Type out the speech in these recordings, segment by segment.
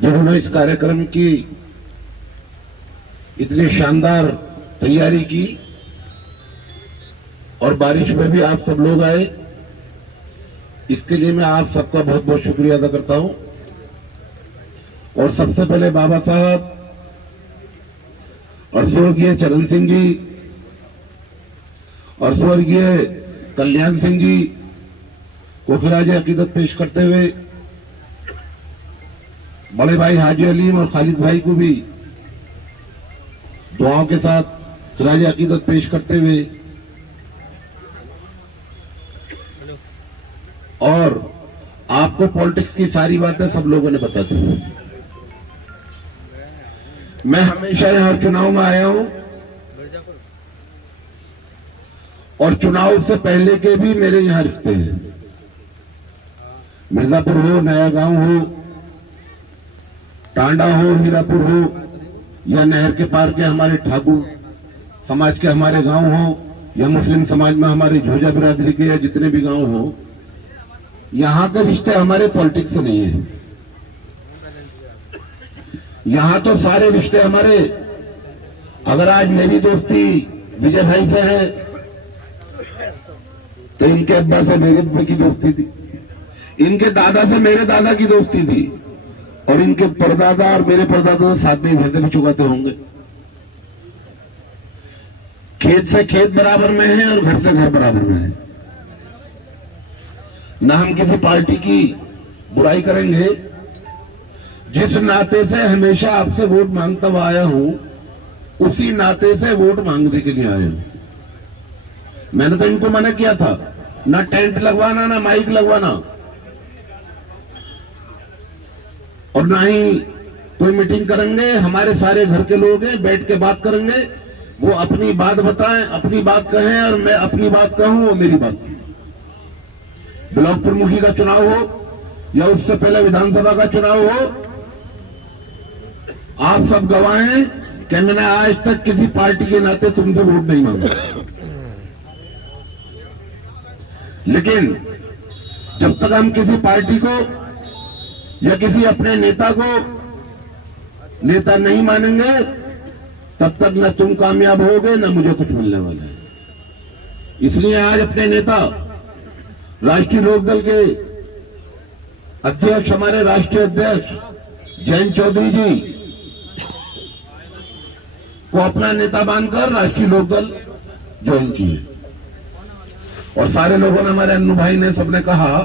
जिन्होंने इस कार्यक्रम की इतनी शानदार तैयारी की और बारिश में भी आप सब लोग आए, इसके लिए मैं आप सबका बहुत बहुत शुक्रिया अदा करता हूं। और सबसे पहले बाबा साहब और स्वर्गीय चरण सिंह जी और स्वर्गीय कल्याण सिंह जी को खिराज अकीदत पेश करते हुए बड़े भाई हाजी अलीम और खालिद भाई को भी दुआओं के साथ खिराज अकीदत पेश करते हुए और आपको पॉलिटिक्स की सारी बातें सब लोगों ने बता दी। मैं हमेशा यहां चुनाव में आया हूं और चुनाव से पहले के भी मेरे यहां रिश्ते हैं। मिर्जापुर हो, नया गांव हो, टांडा हो, हीरापुर हो या नहर के पार के हमारे ठाकुर समाज के हमारे गांव हो या मुस्लिम समाज में हमारे झोजा बिरादरी के या जितने भी गांव हो, यहां के रिश्ते हमारे पॉलिटिक्स से नहीं है। यहां तो सारे रिश्ते हमारे, अगर आज मेरी दोस्ती विजय भाई से है तो इनके अब्बा से मेरे अब्बा की दोस्ती थी, इनके दादा से मेरे दादा की दोस्ती थी और इनके परदादा और मेरे परदादा तो साथ में भैंसे भी चुकाते होंगे। खेत से खेत बराबर में है और घर से घर बराबर में है। ना हम किसी पार्टी की बुराई करेंगे। जिस नाते से हमेशा आपसे वोट मांगता हुआ आया हूं, उसी नाते से वोट मांगने के लिए आया हूं। मैंने तो इनको मना किया था, ना टेंट लगवाना, ना माइक लगवाना और ना ही कोई मीटिंग करेंगे। हमारे सारे घर के लोग हैं, बैठ के बात करेंगे, वो अपनी बात बताएं, अपनी बात कहें और मैं अपनी बात कहूं, वो मेरी बात कहें। ब्लॉक प्रमुखी का चुनाव हो या उससे पहले विधानसभा का चुनाव हो, आप सब गवाहें कि मैंने आज तक किसी पार्टी के नाते तुमसे वोट नहीं मांगा। लेकिन जब तक हम किसी पार्टी को या किसी अपने नेता को नेता नहीं मानेंगे, तब तक न तुम कामयाब होगे न मुझे कुछ मिलने वाला है। इसलिए आज अपने नेता राष्ट्रीय लोकदल के अध्यक्ष, हमारे राष्ट्रीय अध्यक्ष जयंत चौधरी जी को अपना नेता मानकर राष्ट्रीय लोकदल ज्वाइन किए। और सारे लोगों ने, हमारे अन्नू भाई ने, सबने कहा,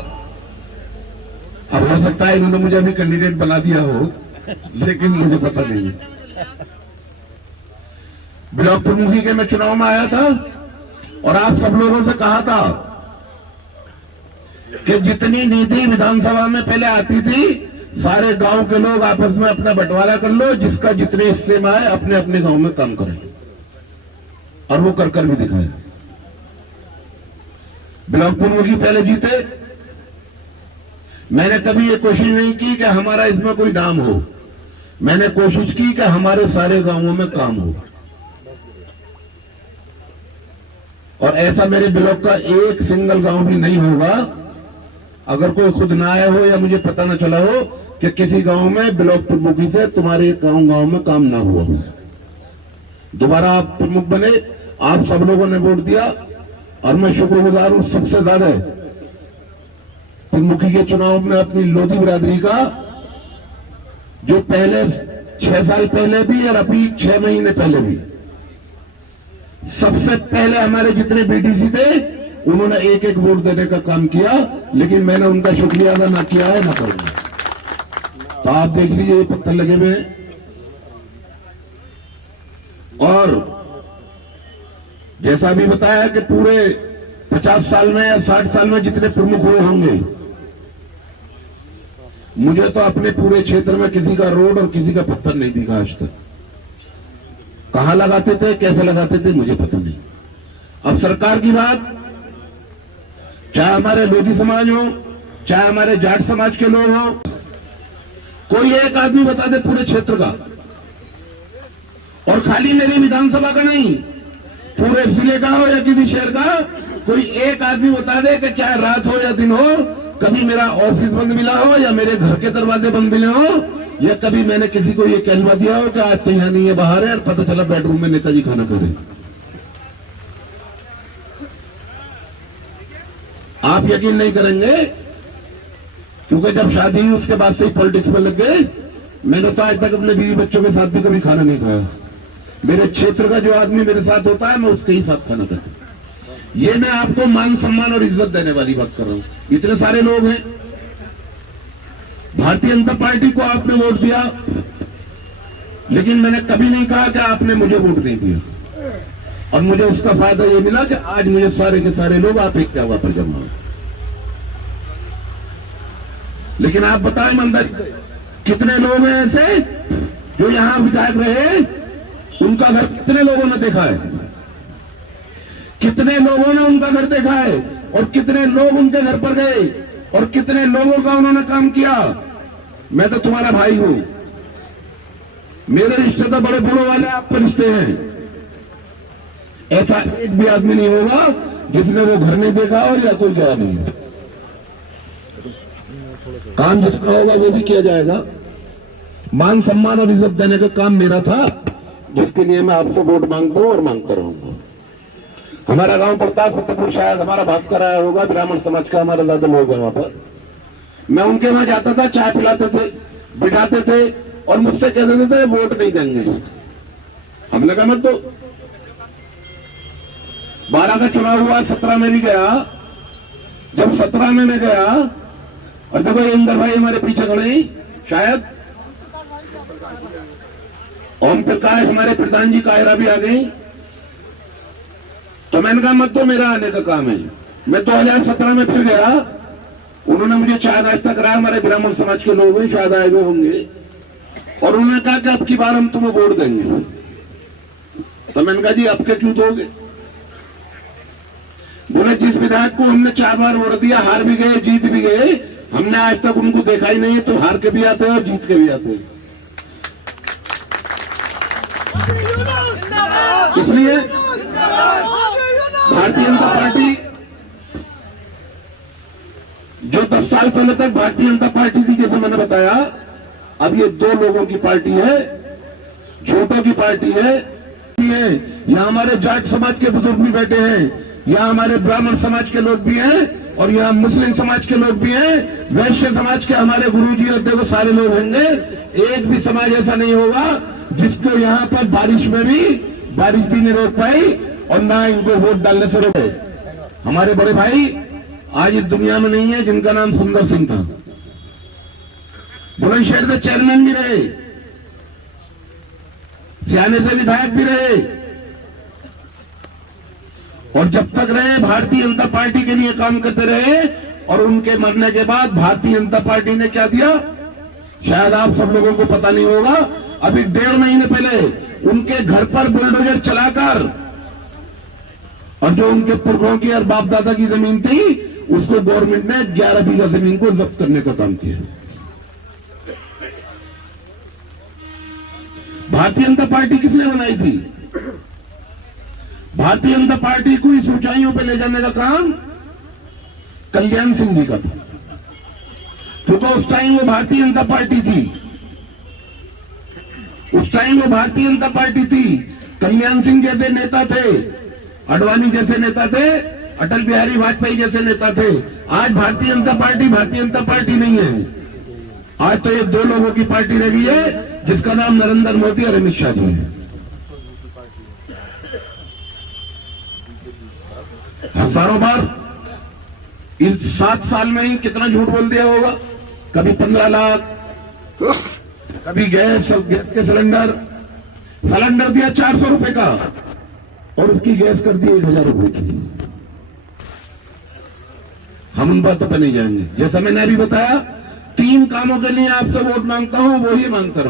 अब हो सकता है इन्होंने मुझे अभी कैंडिडेट बना दिया हो, लेकिन मुझे पता नहीं। ब्लॉक प्रमुखी के मैं चुनाव में आया था और आप सब लोगों से कहा था कि जितनी निधि विधानसभा में पहले आती थी, सारे गांव के लोग आपस में अपना बंटवारा कर लो, जिसका जितने हिस्से में आए अपने अपने गांव में काम करें। और वो कर भी दिखाया। ब्लॉक प्रमुखी पहले जीते। मैंने कभी ये कोशिश नहीं की कि हमारा इसमें कोई नाम हो, मैंने कोशिश की कि हमारे सारे गांवों में काम हो। और ऐसा मेरे ब्लॉक का एक सिंगल गांव भी नहीं होगा अगर कोई खुद ना आया हो या मुझे पता ना चला हो कि किसी गांव में ब्लॉक प्रमुखी से तुम्हारे गांव में काम ना हुआ हो। दोबारा आप प्रमुख बने, आप सब लोगों ने वोट दिया और मैं शुक्रगुजार हूं सबसे ज्यादा प्रमुखी के चुनाव में अपनी लोधी बिरादरी का, जो पहले 6 साल पहले भी और अभी 6 महीने पहले भी सबसे पहले हमारे जितने बीडीसी थे उन्होंने एक एक वोट देने का काम किया, लेकिन मैंने उनका शुक्रिया अदा ना किया है ना करूंगा। तो आप देख लीजिए ये पत्थर लगे हुए हैं। और जैसा भी बताया कि पूरे 50 साल में या 60 साल में जितने प्रमुख हुए होंगे, मुझे तो अपने पूरे क्षेत्र में किसी का रोड और किसी का पत्थर नहीं दिखा आज तक। कहां लगाते थे, कैसे लगाते थे, मुझे पता नहीं। अब सरकार की बात, चाहे हमारे लोधी समाज हो, चाहे हमारे जाट समाज के लोग हो, कोई एक आदमी बता दे पूरे क्षेत्र का, और खाली मेरी विधानसभा का नहीं, पूरे जिले का हो या किसी शहर का, कोई एक आदमी बता दे कि चाहे रात हो या दिन हो, कभी मेरा ऑफिस बंद मिला हो या मेरे घर के दरवाजे बंद मिले हो या कभी मैंने किसी को ये कहलवा दिया हो कि आज तो यहाँ नहीं है, बाहर है, और पता चला बेडरूम में नेताजी खाना खा रहे। आप यकीन नहीं करेंगे, क्योंकि जब शादी हुई उसके बाद से ही पॉलिटिक्स में लग गए। मैंने तो आज तक अपने बीवी बच्चों के साथ भी कभी खाना नहीं खाया। मेरे क्षेत्र का जो आदमी मेरे साथ होता है मैं उसके ही साथ खाना खाता हूं। ये मैं आपको मान सम्मान और इज्जत देने वाली बात कर रहा हूं। इतने सारे लोग हैं, भारतीय जनता पार्टी को आपने वोट दिया, लेकिन मैंने कभी नहीं कहा कि आपने मुझे वोट नहीं दिया। और मुझे उसका फायदा ये मिला कि आज मुझे सारे के सारे लोग आप एक जगह पर जमा हो। लेकिन आप बताएं ईमानदारी से, कितने लोग हैं ऐसे जो यहां विधायक रहे, उनका घर कितने लोगों ने देखा है? कितने लोगों ने उनका घर देखा है? और कितने लोग उनके घर पर गए और कितने लोगों का उन्होंने काम किया? मैं तो तुम्हारा भाई हूं, मेरे रिश्ते तो बड़े बड़ों वाले आपके रिश्ते हैं। ऐसा एक भी आदमी नहीं होगा जिसने वो घर नहीं देखा और या कोई गया नहीं। काम जिसका होगा वो भी किया जाएगा। मान सम्मान और इज्जत देने का काम मेरा था, जिसके लिए मैं आपसे वोट मांगता हूं और मांगता रहूंगा। हमारा गांव पड़ता है फतेहपुर, शायद हमारा भास्कर आया होगा, ब्राह्मण समाज का हमारा ज्यादा लोग है वहां पर। मैं उनके वहां जाता था, चाय पिलाते थे, बिठाते थे और मुझसे कह देते थे वोट नहीं देंगे। हमने कहा मत दो। 12 का चुनाव हुआ, 17 में भी गया। जब 17 में मैं गया, और देखो ये इंदर भाई हमारे पीछे खड़े, शायद ओम प्रकाश हमारे प्रधान जी कायरा भी आ गई। तो मैंने कहा मत तो मेरा आने का काम है। मैं 2017 में फिर गया, उन्होंने मुझे चाय नाश्ता कराया, हमारे ब्राह्मण समाज के लोग हैं, शायद आए हुए होंगे, और उन्होंने कहा कि अब की बार हम तुम्हें वोट देंगे। तो मैंने कहा जी अब के क्यों दोगे? बोले जिस विधायक को हमने 4 बार वोट दिया, हार भी गए जीत भी गए, हमने आज तक उनको देखा ही नहीं है, तो हार के भी आते हैं और जीत के भी आते हैं। इसलिए भारतीय जनता पार्टी, जो 10 साल पहले तक भारतीय जनता पार्टी थी, जैसे मैंने बताया, अब ये 2 लोगों की पार्टी है, झूठों की पार्टी है। यहाँ हमारे जाट समाज के बुजुर्ग भी बैठे हैं, यहाँ हमारे ब्राह्मण समाज के लोग भी हैं, और यहाँ मुस्लिम समाज के लोग भी हैं, वैश्य समाज के हमारे गुरुजी और देखो सारे लोग होंगे। एक भी समाज ऐसा नहीं होगा जिसको यहाँ पर बारिश में भी बारिश भी नहीं रोक पाई और ना इनको वोट डालने से रोके। हमारे बड़े भाई आज इस दुनिया में नहीं है जिनका नाम सुंदर सिंह था, बुलंदशहर से चेयरमैन भी रहे, सियाने से विधायक भी रहे, और जब तक रहे भारतीय जनता पार्टी के लिए काम करते रहे। और उनके मरने के बाद भारतीय जनता पार्टी ने क्या दिया, शायद आप सब लोगों को पता नहीं होगा, अभी 1.5 महीने पहले उनके घर पर बुलडोजर चलाकर, और जो उनके पुरखों की और बाप दादा की जमीन थी, उसको गवर्नमेंट ने 11 बीघा जमीन को जब्त करने का काम किया। भारतीय जनता पार्टी किसने बनाई थी? भारतीय जनता पार्टी को इस ऊंचाइयों पर ले जाने का काम कल्याण सिंह जी का था, क्योंकि उस टाइम वो भारतीय जनता पार्टी थी, उस टाइम वो भारतीय जनता पार्टी थी। कल्याण सिंह जैसे नेता थे, अडवाणी जैसे नेता थे, अटल बिहारी वाजपेयी जैसे नेता थे। आज भारतीय जनता पार्टी नहीं है। आज तो ये 2 लोगों की पार्टी रह गई है, जिसका नाम नरेंद्र मोदी और अमित शाह जी है। हजारों बार इस 7 साल में ही कितना झूठ बोल दिया होगा। कभी 15 लाख, कभी गैस के सिलेंडर दिया 400 रुपए का, और उसकी गैस कर दी 1000 रुपए की। हम उन बातों पर नहीं जाएंगे। जैसा मैंने अभी बताया, 3 कामों के लिए आपसे वोट मांगता हूं, वो ही मांगता रहूं।